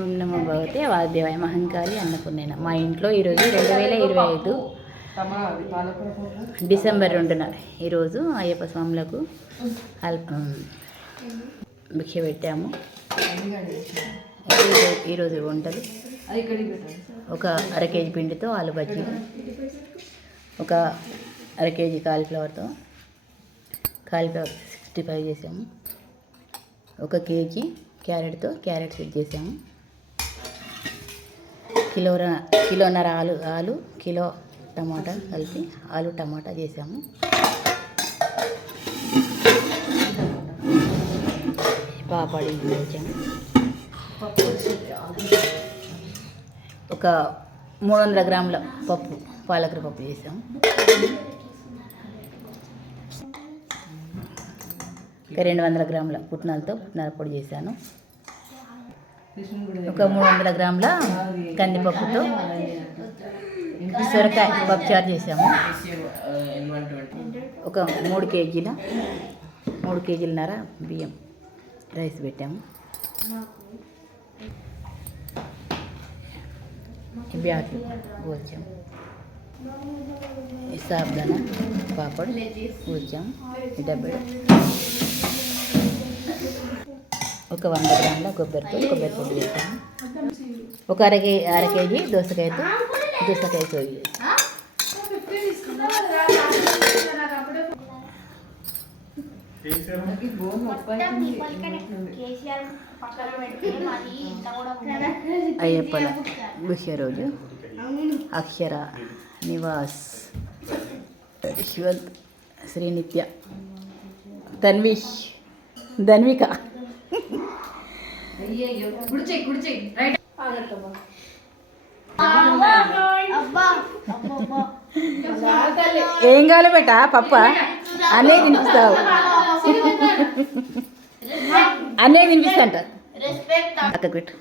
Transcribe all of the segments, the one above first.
ఓం నమో భగవతే వాసుదేవాయ మహంకాళి అన్నపూర్ణేన. మా ఇంట్లో ఈరోజు 2025 డిసెంబర్ 2న ఈరోజు అయ్యప్ప స్వాములకు భిక్ష పెట్టాము. ఈరోజు వంటలు ఒక అర కేజీ పిండితో ఆలు బజ్జీలు, ఒక అర కేజీ కాలీఫ్లవర్తో కాలీఫ్లవర్ 65 చేసాము, ఒక కేజీ క్యారెట్తో క్యారెట్ స్వీట్ చేసాము, కిలోన్నర ఆలు కిలో టమాటా కలిపి ఆలు టమాటా చేసాము, పాపడి చేసాము, ఒక 300 గ్రాముల పప్పు పాలకూర పప్పు చేసాము, ఒక 200 గ్రాముల పుట్నాల పొడి చేశాను, ఒక 300 గ్రాముల కందిపప్పుతో సొరకాయ పప్పుచారు చేసాము, ఒక 3 కేజీలన్నర బియ్యం రైస్ పెట్టాము, బ్యాట్లు కూర్చాము, సాబ్దానా పాపడ్ కూర్చాము, 70, ఒక 100 గ్రాముల కొబ్బరి పొడి వేసాము, ఒక అర కేజీ దోసకాయ సోయి, అయ్యప్పల భిక్ష రోజు అక్షర నివాస్ శివంత్ శ్రీనిత్య ధన్విక ఏం కావాలి బేట పప్ప అన్నీ తినిపిస్తావు, అన్నీ తినిపిస్తాంట. అక్క పెట్టు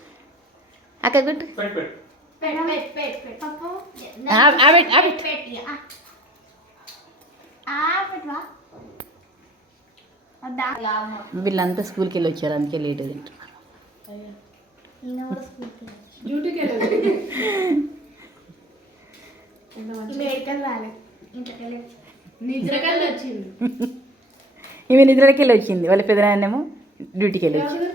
వీళ్ళంతా స్కూల్కి వెళ్ళి వచ్చారు, అందుకే లేట్ తింటున్నారు. ఈమె నిద్రకి వెళ్ళి వచ్చింది, వాళ్ళ పెదనాన్నేమో డ్యూటీకి వెళ్ళి వచ్చింది.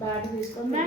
బ్యాట్ తీసుకోండి.